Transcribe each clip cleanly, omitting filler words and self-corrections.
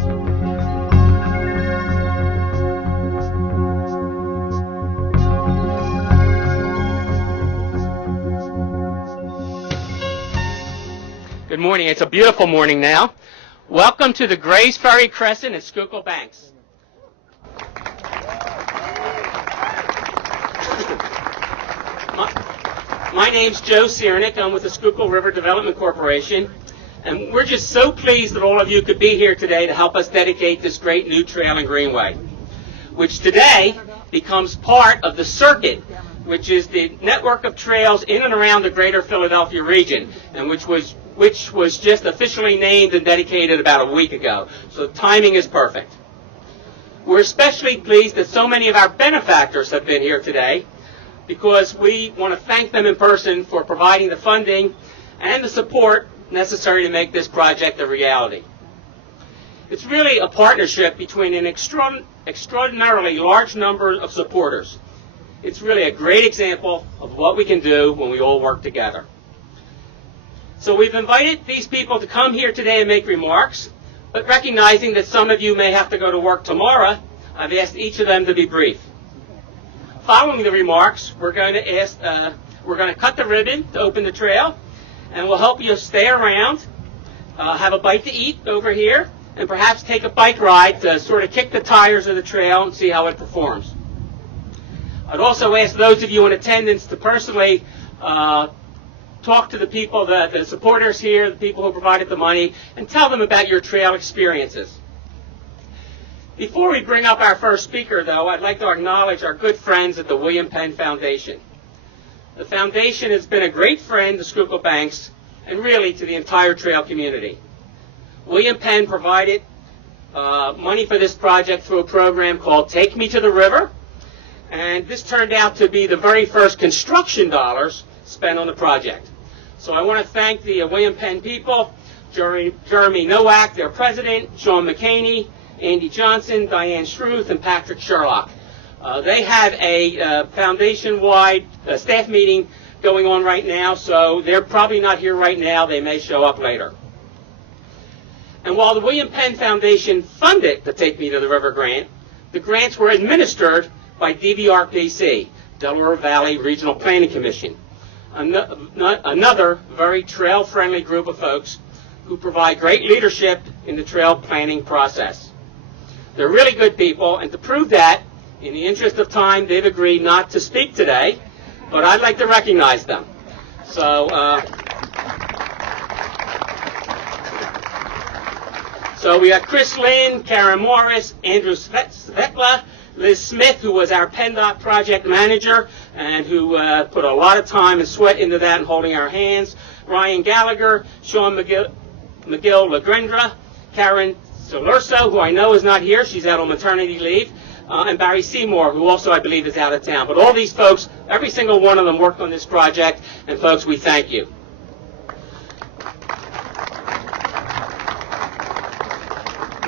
Good morning. It's a beautiful morning now. Welcome to the Grays Ferry Crescent at Schuylkill Banks. My name's Joe Ciernick. I'm with the Schuylkill River Development Corporation, and we're just so pleased that all of you could be here today to help us dedicate this great new trail in Greenway, which today becomes part of the Circuit, which is the network of trails in and around the greater Philadelphia region, and which was just officially named and dedicated about a week ago. So timing is perfect. We're especially pleased that so many of our benefactors have been here today, because we want to thank them in person for providing the funding and the support necessary to make this project a reality. It's really a partnership between an extraordinarily large number of supporters. It's really a great example of what we can do when we all work together. So we've invited these people to come here today and make remarks, but recognizing that some of you may have to go to work tomorrow, I've asked each of them to be brief. Following the remarks, we're going to cut the ribbon to open the trail, and we'll help you stay around, have a bite to eat over here, and perhaps take a bike ride to sort of kick the tires of the trail and see how it performs. I'd also ask those of you in attendance to personally talk to the people, the supporters here, the people who provided the money, and tell them about your trail experiences. Before we bring up our first speaker, though, I'd like to acknowledge our good friends at the William Penn Foundation. The foundation has been a great friend to Schuylkill Banks and really to the entire trail community. William Penn provided money for this project through a program called Take Me to the River, and this turned out to be the very first construction dollars spent on the project. So I want to thank the William Penn people, Jeremy Nowak, their president, Sean McCaney, Andy Johnson, Diane Schruth, and Patrick Sherlock. They have a foundation-wide staff meeting going on right now, so they're probably not here right now. They may show up later. And while the William Penn Foundation funded the Take Me to the River grant, the grants were administered by DVRPC, Delaware Valley Regional Planning Commission, another very trail-friendly group of folks who provide great leadership in the trail planning process. They're really good people, and to prove that, in the interest of time, they've agreed not to speak today, but I'd like to recognize them. So we got Chris Lynn, Karen Morris, Andrew Svetla, Liz Smith, who was our PennDOT project manager and who put a lot of time and sweat into that and holding our hands, Ryan Gallagher, Sean McGill-Lagrendra, Karen Solerso, who I know is not here, she's out on maternity leave, and Barry Seymour, who also I believe is out of town. But all these folks, every single one of them worked on this project, and folks, we thank you.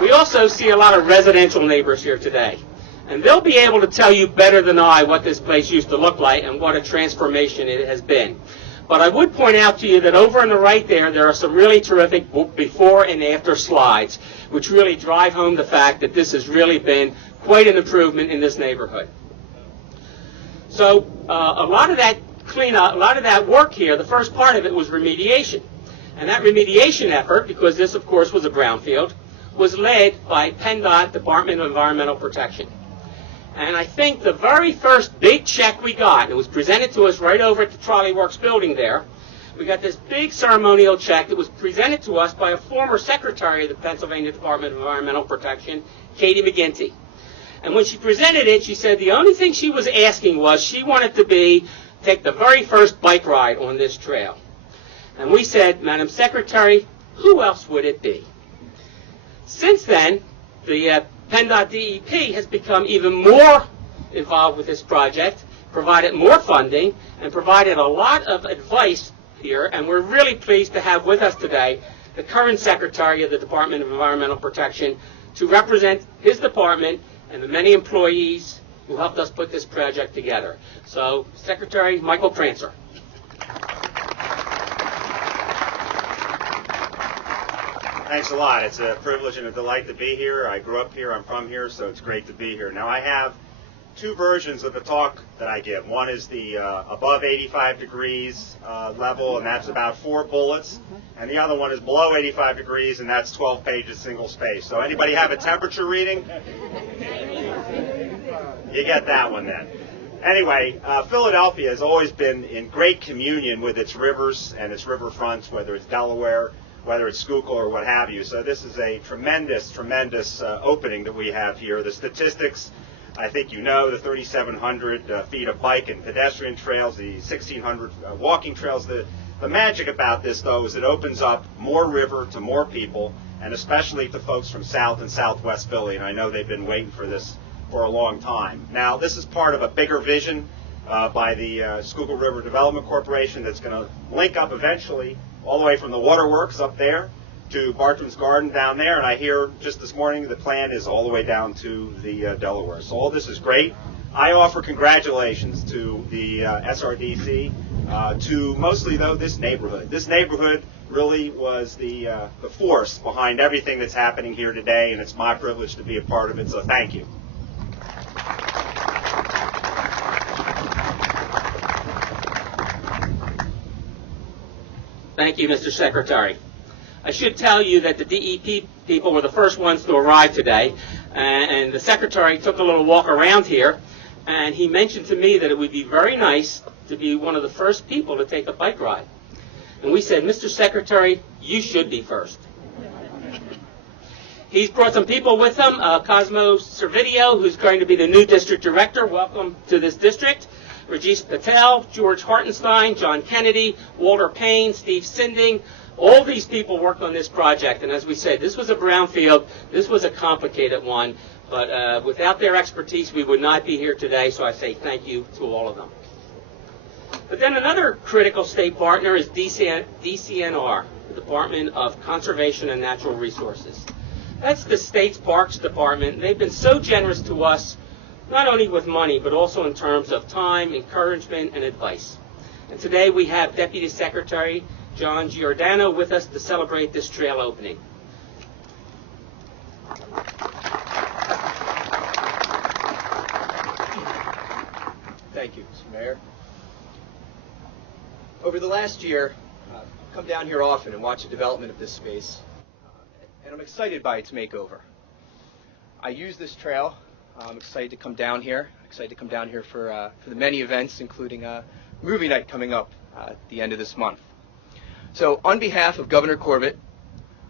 We also see a lot of residential neighbors here today, and they'll be able to tell you better than I what this place used to look like and what a transformation it has been. But I would point out to you that over on the right there are some really terrific before and after slides, which really drive home the fact that this has really been quite an improvement in this neighborhood. So a lot of that cleanup, a lot of that work here, the first part of it was remediation. And that remediation effort, because this, of course, was a brownfield, was led by PennDOT Department of Environmental Protection. And I think the very first big check we got, it was presented to us right over at the Trolley Works building there, we got this big ceremonial check that was presented to us by a former secretary of the Pennsylvania Department of Environmental Protection, Katie McGinty. And when she presented it, she said the only thing she was asking was she wanted to take the very first bike ride on this trail. And we said, Madam Secretary, who else would it be? Since then, the PennDOT DEP has become even more involved with this project, provided more funding, and provided a lot of advice here, and we're really pleased to have with us today the current Secretary of the Department of Environmental Protection to represent his department and the many employees who helped us put this project together. So, Secretary Michael Prancer. Thanks a lot. It's a privilege and a delight to be here. I grew up here. I'm from here, so it's great to be here. Now, I have two versions of the talk that I give. One is the above 85 degrees level, and that's about 4 bullets. And the other one is below 85 degrees, and that's 12 pages single space. So anybody have a temperature reading? You get that one then. Anyway, Philadelphia has always been in great communion with its rivers and its riverfronts, whether it's Delaware, whether it's Schuylkill or what have you. So this is a tremendous, tremendous opening that we have here. The statistics, I think you know, the 3,700 feet of bike and pedestrian trails, the 1,600 walking trails. The magic about this, though, is it opens up more river to more people, and especially to folks from South and Southwest Philly, and I know they've been waiting for this for a long time. Now, this is part of a bigger vision by the Schuylkill River Development Corporation that's going to link up eventually all the way from the waterworks up there to Bartram's Garden down there, and I hear just this morning the plan is all the way down to the Delaware. So all this is great. I offer congratulations to the SRDC, to mostly, though, this neighborhood. This neighborhood really was the force behind everything that's happening here today, and it's my privilege to be a part of it, so thank you. Thank you, Mr. Secretary. I should tell you that the DEP people were the first ones to arrive today, and the Secretary took a little walk around here, and he mentioned to me that it would be very nice to be one of the first people to take a bike ride. And we said, Mr. Secretary, you should be first. He's brought some people with him, Cosmo Servideo, who's going to be the new district director. Welcome to this district. Rajesh Patel, George Hartenstein, John Kennedy, Walter Payne, Steve Sinding. All these people worked on this project, and as we said, this was a brownfield. This was a complicated one, but without their expertise, we would not be here today, so I say thank you to all of them. But then another critical state partner is DCNR, the Department of Conservation and Natural Resources. That's the state's Parks Department. They've been so generous to us, not only with money, but also in terms of time, encouragement, and advice. And today we have Deputy Secretary John Giordano with us to celebrate this trail opening. Thank you, Mr. Mayor. Over the last year, I've come down here often and watched the development of this space, and I'm excited by its makeover. I use this trail. I'm excited to come down here. For the many events, including movie night coming up at the end of this month. So on behalf of Governor Corbett,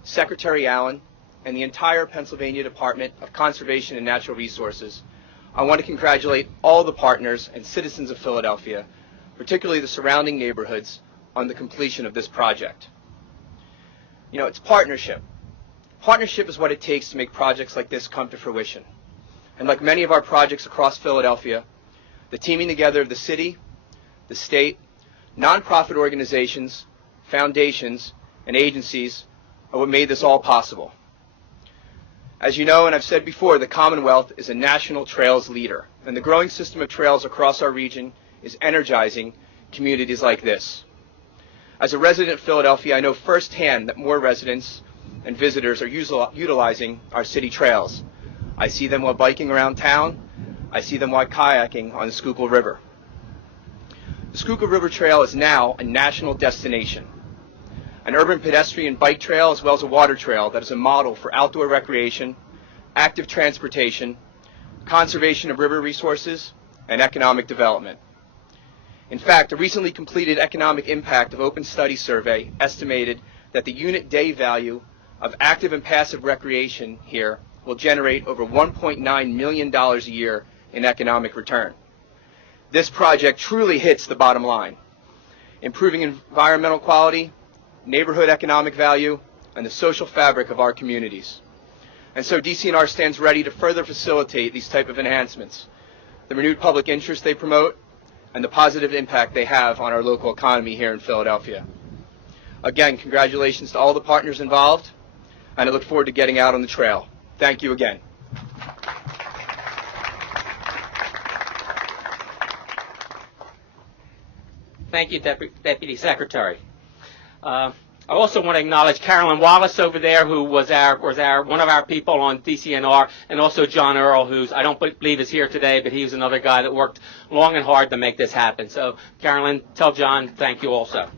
Secretary Allen, and the entire Pennsylvania Department of Conservation and Natural Resources, I want to congratulate all the partners and citizens of Philadelphia, particularly the surrounding neighborhoods, on the completion of this project. You know, it's partnership. Partnership is what it takes to make projects like this come to fruition. And like many of our projects across Philadelphia, the teaming together of the city, the state, nonprofit organizations, foundations, and agencies are what made this all possible. As you know, and I've said before, the Commonwealth is a national trails leader, and the growing system of trails across our region is energizing communities like this. As a resident of Philadelphia, I know firsthand that more residents and visitors are utilizing our city trails. I see them while biking around town. I see them while kayaking on the Schuylkill River. The Schuylkill River Trail is now a national destination, an urban pedestrian bike trail as well as a water trail that is a model for outdoor recreation, active transportation, conservation of river resources, and economic development. In fact, a recently completed economic impact of open study survey estimated that the unit day value of active and passive recreation here will generate over $1.9 million a year in economic return. This project truly hits the bottom line, improving environmental quality, neighborhood economic value, and the social fabric of our communities. And so DCNR stands ready to further facilitate these type of enhancements, the renewed public interest they promote, and the positive impact they have on our local economy here in Philadelphia. Again, congratulations to all the partners involved, and I look forward to getting out on the trail. Thank you again. Thank you, Deputy Secretary. I also want to acknowledge Carolyn Wallace over there, who was one of our people on DCNR, and also John Earl, who's I don't believe is here today, but he was another guy that worked long and hard to make this happen. So, Carolyn, tell John thank you also.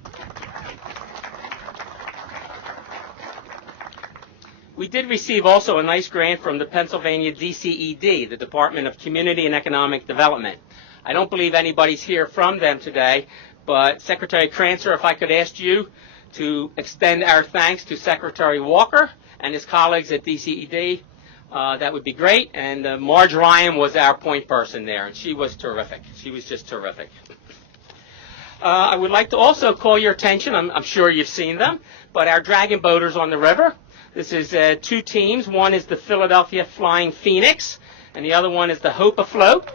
We did receive also a nice grant from the Pennsylvania DCED, the Department of Community and Economic Development. I don't believe anybody's here from them today, but Secretary Crancer, if I could ask you to extend our thanks to Secretary Walker and his colleagues at DCED, that would be great. And Marge Ryan was our point person there, and she was terrific. She was just terrific. I would like to also call your attention, I'm sure you've seen them, but our dragon boaters on the river. This is two teams. One is the Philadelphia Flying Phoenix, and the other one is the Hope Afloat.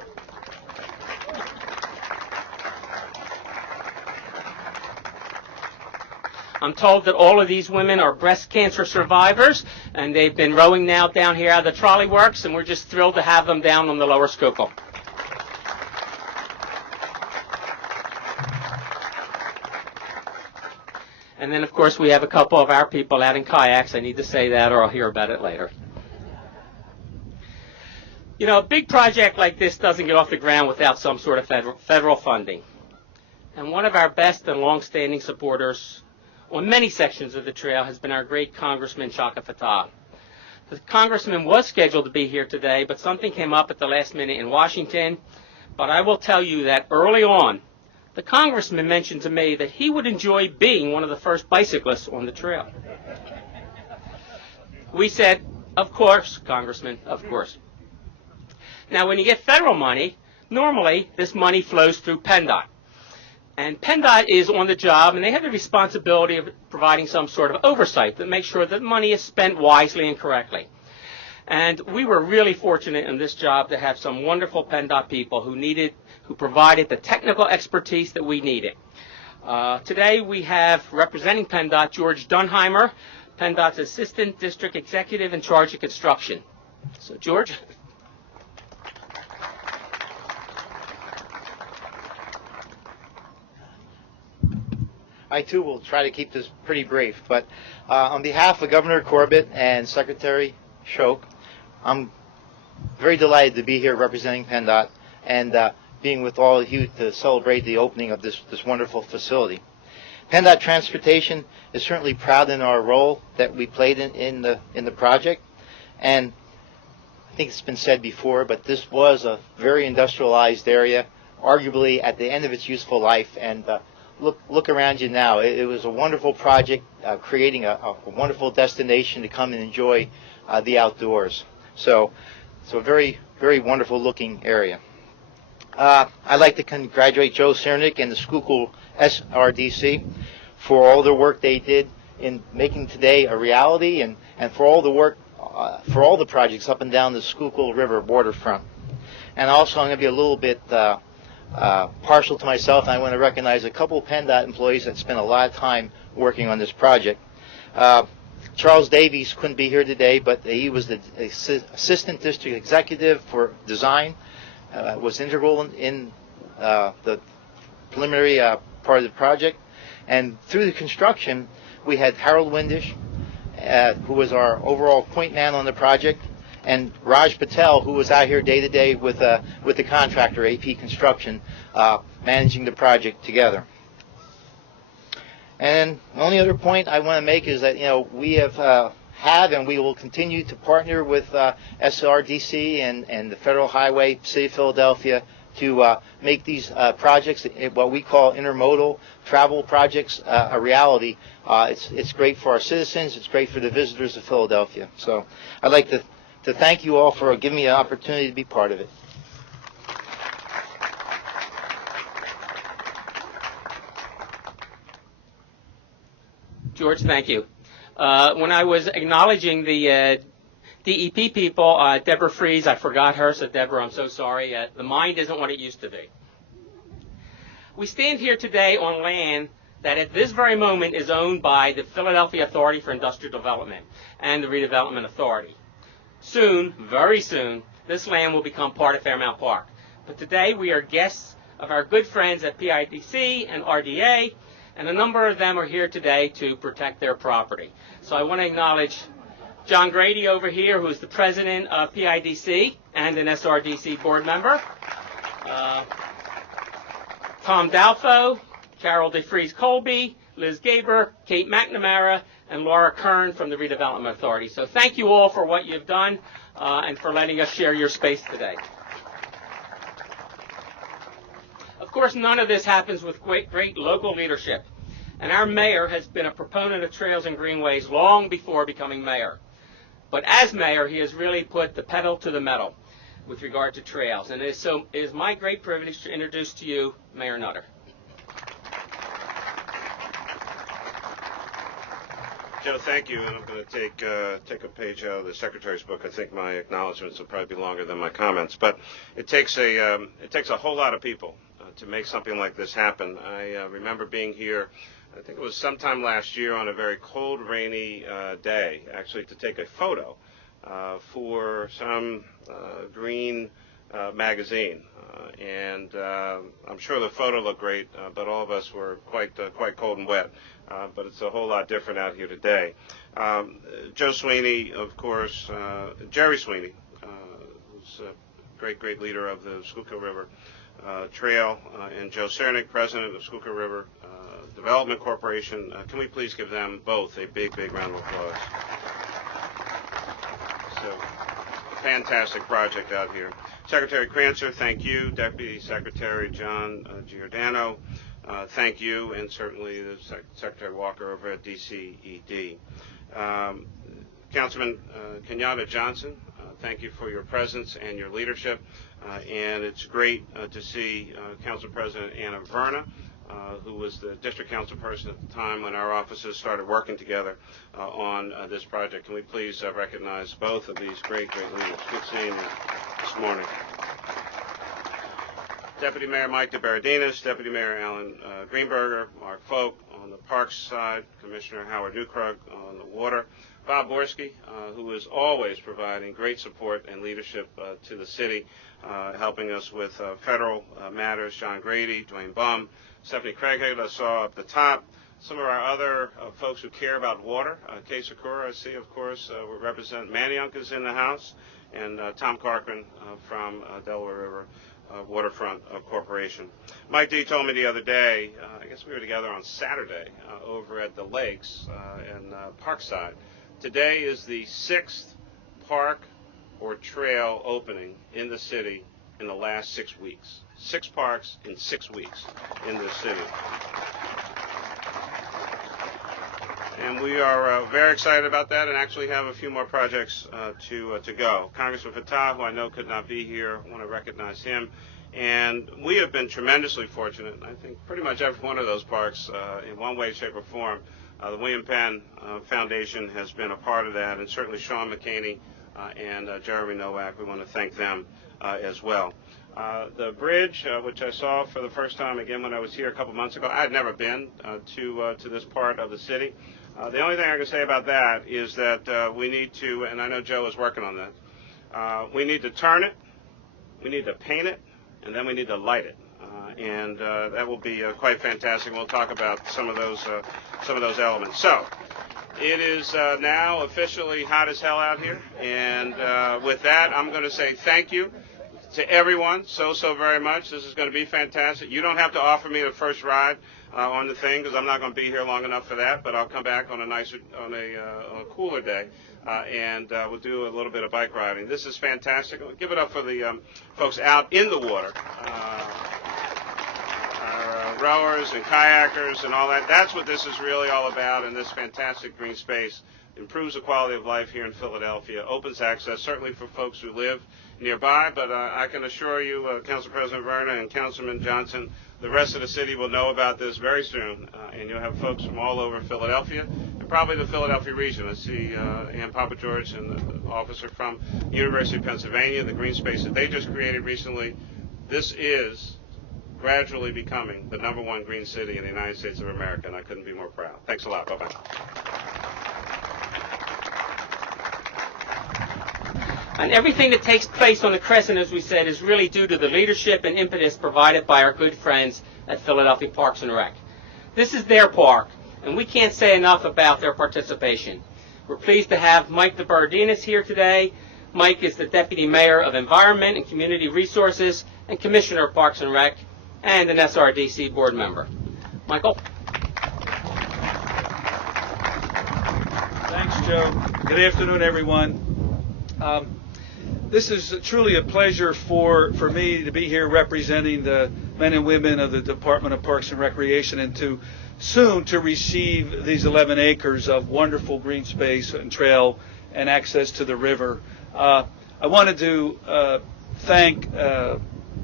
I'm told that all of these women are breast cancer survivors, and they've been rowing now down here at the Trolley Works, and we're just thrilled to have them down on the lower Schuylkill. And then, of course, we have a couple of our people out in kayaks. I need to say that, or I'll hear about it later. You know, a big project like this doesn't get off the ground without some sort of federal funding. And one of our best and long-standing supporters on many sections of the trail has been our great Congressman Chaka Fattah. The congressman was scheduled to be here today, but something came up at the last minute in Washington. But I will tell you that early on, the congressman mentioned to me that he would enjoy being one of the first bicyclists on the trail. We said, of course, Congressman, of course. Now, when you get federal money, normally this money flows through PennDOT. And PennDOT is on the job, and they have the responsibility of providing some sort of oversight to make sure that money is spent wisely and correctly. And we were really fortunate in this job to have some wonderful PennDOT people who provided the technical expertise that we needed. Today we have, representing PennDOT, George Dunheimer, PennDOT's Assistant District Executive in charge of construction. So, George. I, too, will try to keep this pretty brief, but on behalf of Governor Corbett and Secretary Shoke, I'm very delighted to be here representing PennDOT and being with all of you to celebrate the opening of this wonderful facility. PennDOT Transportation is certainly proud in our role that we played in the project, and I think it's been said before, but this was a very industrialized area, arguably at the end of its useful life, and look around you now. It was a wonderful project, creating a wonderful destination to come and enjoy the outdoors. So a very, very wonderful looking area. I'd like to congratulate Joe Cernick and the Schuylkill SRDC for all the work they did in making today a reality, and for all the work, for all the projects up and down the Schuylkill River waterfront. And also I'm going to be a little bit partial to myself, and I want to recognize a couple of PennDOT employees that spent a lot of time working on this project. Charles Davies couldn't be here today, but he was the Assistant District Executive for Design, was integral in the preliminary part of the project. And through the construction, we had Harold Windish, who was our overall point man on the project, and Raj Patel, who was out here day to day with the contractor, AP Construction, managing the project together. And the only other point I want to make is that, you know, we have and we will continue to partner with SRDC and the Federal Highway, City of Philadelphia, to make these projects, what we call intermodal travel projects, a reality. It's great for our citizens. It's great for the visitors of Philadelphia. So I'd like to thank you all for giving me an opportunity to be part of it. George, thank you. When I was acknowledging the DEP people, Deborah Fries, I forgot her, so Deborah, I'm so sorry. The mind isn't what it used to be. We stand here today on land that at this very moment is owned by the Philadelphia Authority for Industrial Development and the Redevelopment Authority. Soon, very soon, this land will become part of Fairmount Park. But today we are guests of our good friends at PIDC and RDA, and a number of them are here today to protect their property. So I want to acknowledge John Grady over here, who's the president of PIDC and an SRDC board member. Tom Dalfo, Carol DeFries Colby, Liz Gaber, Kate McNamara, and Laura Kern from the Redevelopment Authority. So thank you all for what you've done and for letting us share your space today. Of course, none of this happens with great local leadership. And our mayor has been a proponent of trails and greenways long before becoming mayor. But as mayor, he has really put the pedal to the metal with regard to trails. And it is my great privilege to introduce to you Mayor Nutter. Joe, thank you, and I'm going to take a page out of the Secretary's book. I think my acknowledgments will probably be longer than my comments, but it takes a whole lot of people to make something like this happen. I remember being here, I think it was sometime last year on a very cold, rainy day, actually to take a photo for some green magazine, and I'm sure the photo looked great, but all of us were quite cold and wet. But it's a whole lot different out here today. Joe Sweeney, of course, Jerry Sweeney, who's a great leader of the Schuylkill River Trail, and Joe Cernick, president of Schuylkill River Development Corporation. Can we please give them both a big round of applause? So, fantastic project out here. Secretary Crancer, thank you. Deputy Secretary John Giordano, thank you, and certainly the Secretary Walker over at DCED. Councilman Kenyatta Johnson, thank you for your presence and your leadership. And it's great to see Council President Anna Verna, who was the district council person at the time when our offices started working together on this project. Can we please recognize both of these great leaders? Good seeing you this morning. Deputy Mayor Mike DeBaradinas, Deputy Mayor Alan Greenberger, Mark Folk on the Parks side, Commissioner Howard Newkrug on the water, Bob Borski, who is always providing great support and leadership to the city, helping us with federal matters, John Grady, Dwayne Bum, Stephanie Craighead I saw up the top, some of our other folks who care about water, Kay Sakura I see, of course, represent Manayunk is in the house, and Tom Corcoran from Delaware River Waterfront Corporation. Mike D told me the other day, I guess we were together on Saturday over at the lakes in Parkside. Today is the 6th park or trail opening in the city in the last 6 weeks. 6 parks in 6 weeks in this city. And we are very excited about that and actually have a few more projects to go. Congressman Fattah, who I know could not be here, I want to recognize him. And we have been tremendously fortunate. I think pretty much every one of those parks, in one way, shape, or form, the William Penn Foundation has been a part of that, and certainly Sean McCaney and Jeremy Nowak, we want to thank them as well. The bridge, which I saw for the first time again when I was here a couple months ago, I had never been to this part of the city. The only thing I can say about that is that we need to, and I know Joe is working on that, we need to turn it, we need to paint it, and then we need to light it. And that will be quite fantastic. We'll talk about some of those elements. So it is now officially hot as hell out here, and with that, I'm going to say thank you to everyone so very much. This is going to be fantastic. You don't have to offer me the first ride on the thing because I'm not going to be here long enough for that, but I'll come back on a cooler day and we'll do a little bit of bike riding. This is fantastic. Give it up for the folks out in the water, our rowers and kayakers and all that. That's what this is really all about in this fantastic green space. Improves the quality of life here in Philadelphia, opens access certainly for folks who live nearby, but I can assure you, Council President Verna and Councilman Johnson, the rest of the city will know about this very soon, and you'll have folks from all over Philadelphia, and probably the Philadelphia region. I see Ann Papa George and the officer from the University of Pennsylvania, the green space that they just created recently. This is gradually becoming the #1 green city in the United States of America, and I couldn't be more proud. Thanks a lot. Bye-bye. And everything that takes place on the Crescent, as we said, is really due to the leadership and impetus provided by our good friends at Philadelphia Parks and Rec. This is their park, and we can't say enough about their participation. We're pleased to have Mike DeBardinis here today. Mike is the Deputy Mayor of Environment and Community Resources and Commissioner of Parks and Rec, and an SRDC board member. Michael? Thanks, Joe. Good afternoon, everyone. This is truly a pleasure for me to be here representing the men and women of the Department of Parks and Recreation, and soon to receive these 11 acres of wonderful green space and trail and access to the river. I wanted to thank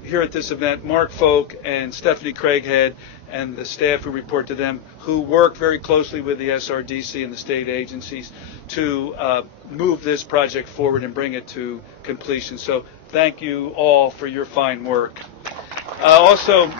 here at this event Mark Folk and Stephanie Craighead and the staff who report to them, who work very closely with the SRDC and the state agencies to move this project forward and bring it to completion. So thank you all for your fine work. I also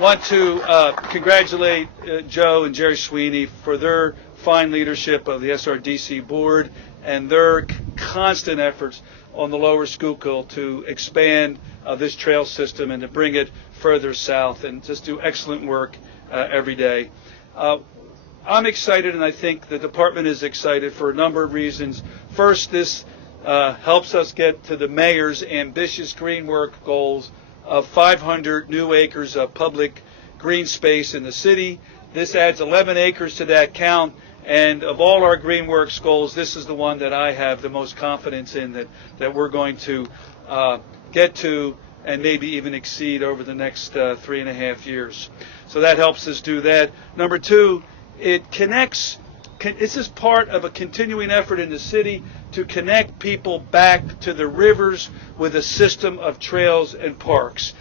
want to congratulate Joe and Jerry Sweeney for their fine leadership of the SRDC board and their constant efforts on the lower Schuylkill to expand this trail system and to bring it further south, and just do excellent work every day. I'm excited, and I think the department is excited for a number of reasons. First, this helps us get to the mayor's ambitious green work goals of 500 new acres of public green space in the city. This adds 11 acres to that count, and of all our green works goals, this is the one that I have the most confidence in that we're going to get to and maybe even exceed over the next 3.5 years. So that helps us do that. Number two, it connects. This is part of a continuing effort in the city to connect people back to the rivers with a system of trails and parks.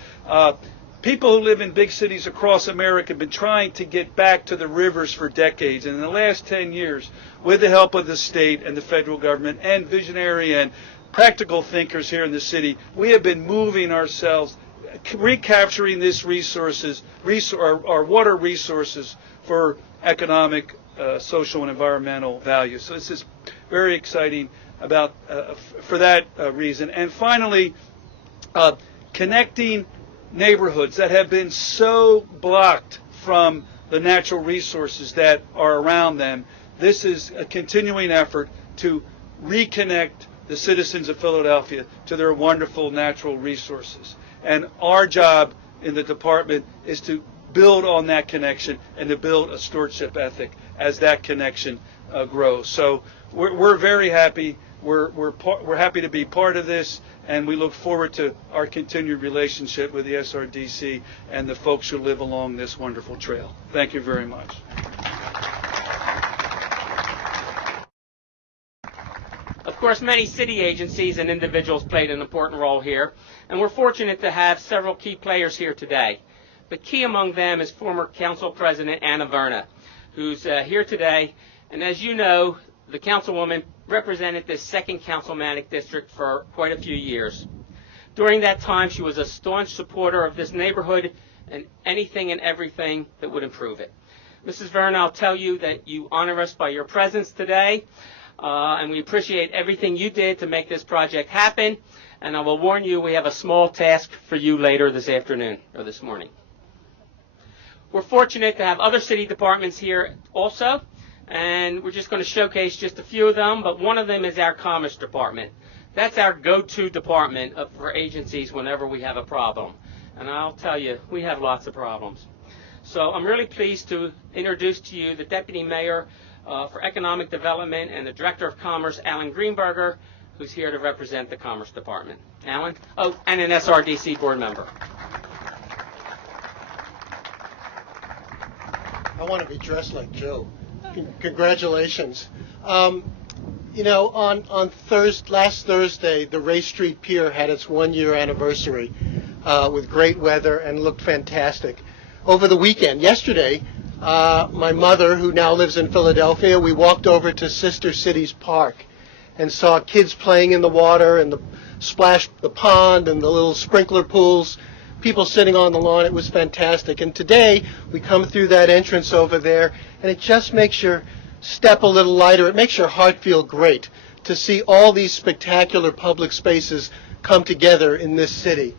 People who live in big cities across America have been trying to get back to the rivers for decades. And in the last 10 years, with the help of the state and the federal government and visionary and practical thinkers here in the city, we have been moving ourselves, recapturing these resources, our water resources, for economic, social, and environmental value. So this is very exciting about for that reason. And finally, connecting neighborhoods that have been so blocked from the natural resources that are around them. This is a continuing effort to reconnect the citizens of Philadelphia to their wonderful natural resources. And our job in the department is to build on that connection and to build a stewardship ethic as that connection grows. So we're very happy. We're happy to be part of this, and we look forward to our continued relationship with the SRDC and the folks who live along this wonderful trail. Thank you very much. Of course, many city agencies and individuals played an important role here, and we're fortunate to have several key players here today. The key among them is former Council President Anna Verna, who's here today. And as you know, the councilwoman represented this second councilmanic district for quite a few years. During that time, she was a staunch supporter of this neighborhood and anything and everything that would improve it. Mrs. Verna, I'll tell you that you honor us by your presence today, and we appreciate everything you did to make this project happen. And I will warn you, we have a small task for you later this afternoon or this morning. We're fortunate to have other city departments here also, and we're just going to showcase just a few of them, but one of them is our Commerce Department. That's our go-to department for agencies whenever we have a problem. And I'll tell you, we have lots of problems. So I'm really pleased to introduce to you the Deputy Mayor for Economic Development and the Director of Commerce, Alan Greenberger, who's here to represent the Commerce Department. Alan? Oh, and an SRDC board member. I want to be dressed like Joe. Congratulations. You know, on last Thursday, the Ray Street Pier had its 1-year anniversary with great weather and looked fantastic. Over the weekend, yesterday, my mother, who now lives in Philadelphia, we walked over to Sister Cities Park and saw kids playing in the water and the pond and the little sprinkler pools, people sitting on the lawn. It was fantastic. And today, we come through that entrance over there, and it just makes your step a little lighter. It makes your heart feel great to see all these spectacular public spaces come together in this city.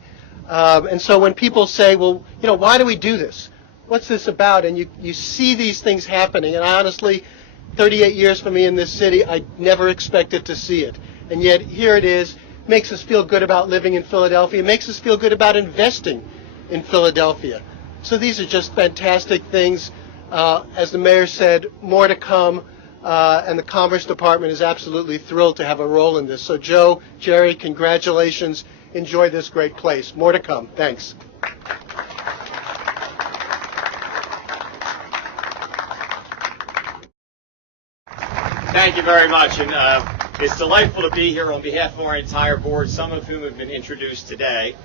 And so when people say, well, you know, why do we do this? what's this about? And you see these things happening. And I honestly, 38 years for me in this city, I never expected to see it. And yet here it is. Makes us feel good about living in Philadelphia. Makes us feel good about investing in Philadelphia. So these are just fantastic things. As the mayor said, more to come. And the Commerce Department is absolutely thrilled to have a role in this. So Joe, Jerry, congratulations. Enjoy this great place. More to come. Thanks. Thank you very much. And it's delightful to be here on behalf of our entire board, some of whom have been introduced today.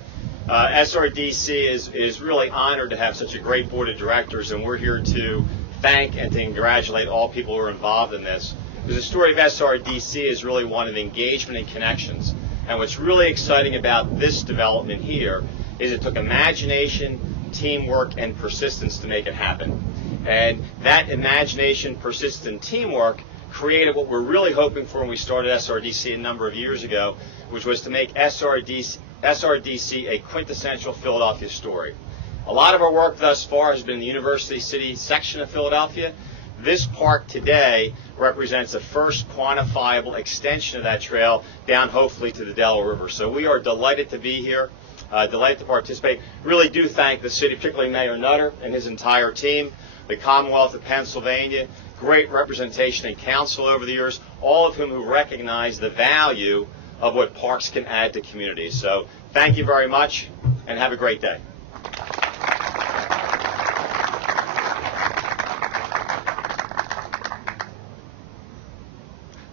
SRDC is really honored to have such a great board of directors, and we're here to thank and to congratulate all people who are involved in this. Because the story of SRDC is really one of engagement and connections. And what's really exciting about this development here is it took imagination, teamwork, and persistence to make it happen. And that imagination, persistence, and teamwork created what we're really hoping for when we started SRDC a number of years ago, which was to make SRDC a quintessential Philadelphia story. A lot of our work thus far has been in the University City section of Philadelphia. This park today represents the first quantifiable extension of that trail down hopefully to the Delaware River. So we are delighted to be here, delighted to participate. Really do thank the city, particularly Mayor Nutter and his entire team, the Commonwealth of Pennsylvania, great representation in council over the years, all of whom who recognize the value of what parks can add to communities. So thank you very much and have a great day.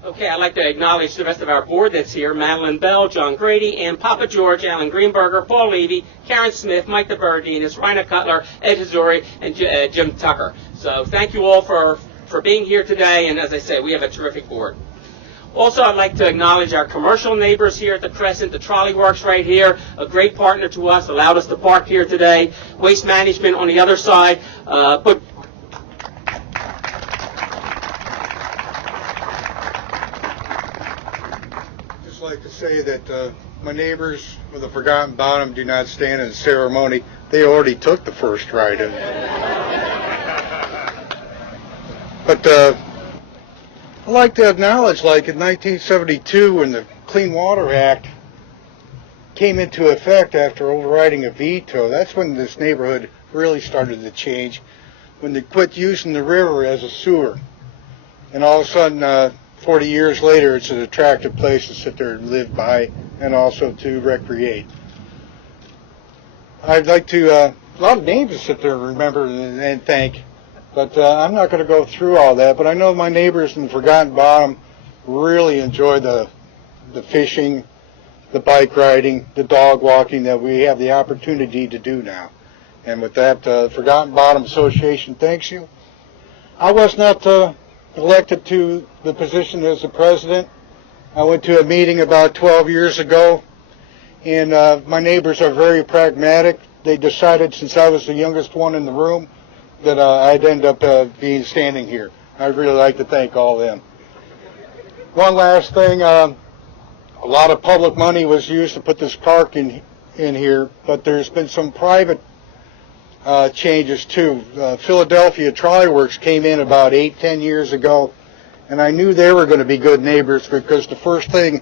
Okay, I'd like to acknowledge the rest of our board that's here: Madeline Bell, John Grady, Ann Papa George, Alan Greenberger, Paul Levy, Karen Smith, Mike the Bernardinus, Rhina Cutler, Ed Hazuri, and Jim Tucker. So thank you all for being here today, and as I say, we have a terrific board. Also, I'd like to acknowledge our commercial neighbors here at the Crescent, the Trolley Works right here, a great partner to us, allowed us to park here today. Waste Management on the other side, but I'd like to say that my neighbors with the Forgotten Bottom do not stand in the ceremony. They already took the first ride. But I'd like to acknowledge, like in 1972, when the Clean Water Act came into effect after overriding a veto, that's when this neighborhood really started to change, when they quit using the river as a sewer. And all of a sudden, 40 years later, it's an attractive place to sit there and live by and also to recreate. I'd like to, a lot of names to sit there and remember and thank, but I'm not going to go through all that, but I know my neighbors in the Forgotten Bottom really enjoy the fishing, the bike riding, the dog walking that we have the opportunity to do now. And with that, Forgotten Bottom Association thanks you. I was not elected to the position as the president. I went to a meeting about 12 years ago, and my neighbors are very pragmatic. They decided, since I was the youngest one in the room, that I'd end up being standing here. I'd really like to thank all of them. One last thing, a lot of public money was used to put this park in here, but there's been some private changes too. Philadelphia Trolley Works came in about 8-10 years ago, and I knew they were going to be good neighbors because the first thing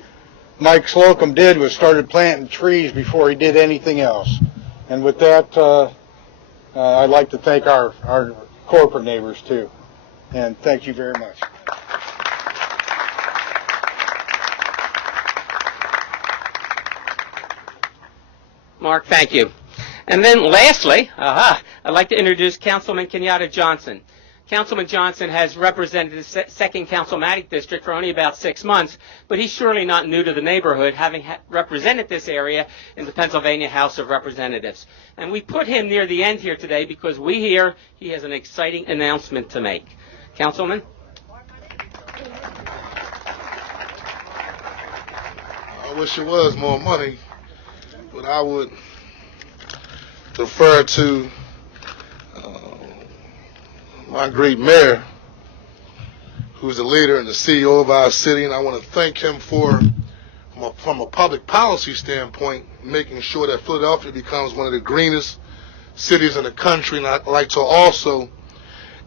Mike Slocum did was started planting trees before he did anything else. And with that, I'd like to thank our corporate neighbors too. And thank you very much. Mark, thank you. And then lastly, I'd like to introduce Councilman Kenyatta Johnson. Councilman Johnson has represented the 2nd Councilmatic District for only about 6 months, but he's surely not new to the neighborhood, having represented this area in the Pennsylvania House of Representatives. And we put him near the end here today because we hear he has an exciting announcement to make. Councilman? I wish it was more money, but I would defer to my great mayor, who's the leader and the CEO of our city, and I want to thank him for, from a public policy standpoint, making sure that Philadelphia becomes one of the greenest cities in the country. And I'd like to also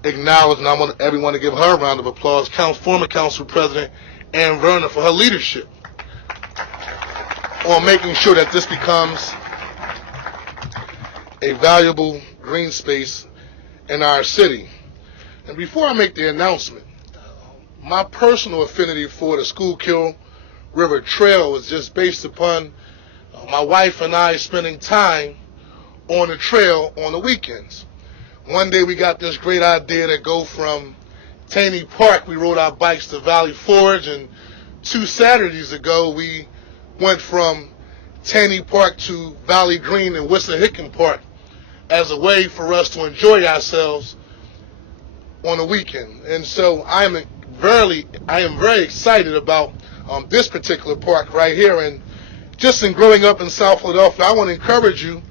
acknowledge, and I want everyone to give her a round of applause, former Council President Ann Verner for her leadership on making sure that this becomes a valuable green space in our city. And before I make the announcement, my personal affinity for the Schuylkill River Trail is just based upon my wife and I spending time on the trail on the weekends. One day we got this great idea to go from Taney Park. We rode our bikes to Valley Forge, and 2 Saturdays ago we went from Taney Park to Valley Green and Wissahickon Park as a way for us to enjoy ourselves on the weekend. And so I am very excited about this particular park right here. And just in growing up in South Philadelphia, I want to encourage you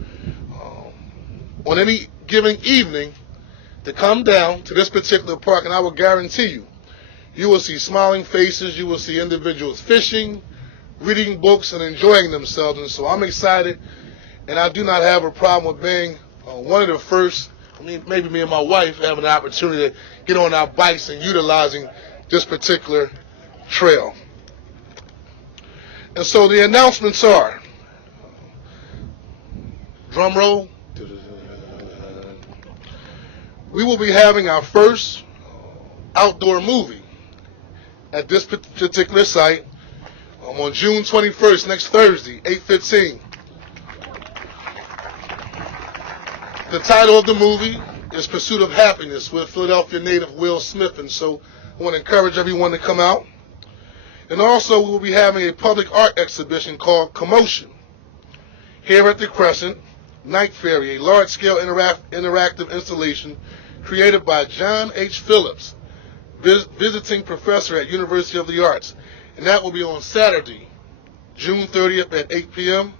on any given evening to come down to this particular park, and I will guarantee you, you will see smiling faces, you will see individuals fishing, reading books, and enjoying themselves. And so I'm excited, and I do not have a problem with being one of the first, maybe me and my wife having the opportunity to get on our bikes and utilizing this particular trail. And so the announcements are, drum roll, we will be having our first outdoor movie at this particular site on June 21st, next Thursday, 8:15. The title of the movie is Pursuit of Happiness with Philadelphia native Will Smith, and so I want to encourage everyone to come out. And also we will be having a public art exhibition called Commotion here at the Crescent Night Ferry, a large-scale interactive installation created by John H. Phillips, visiting professor at University of the Arts. And that will be on Saturday, June 30th at 8 p.m.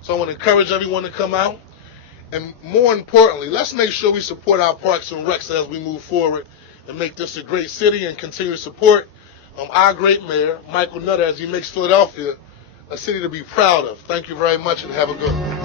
So I want to encourage everyone to come out. And more importantly, let's make sure we support our parks and recs as we move forward and make this a great city and continue to support our great mayor, Michael Nutter, as he makes Philadelphia a city to be proud of. Thank you very much and have a good one.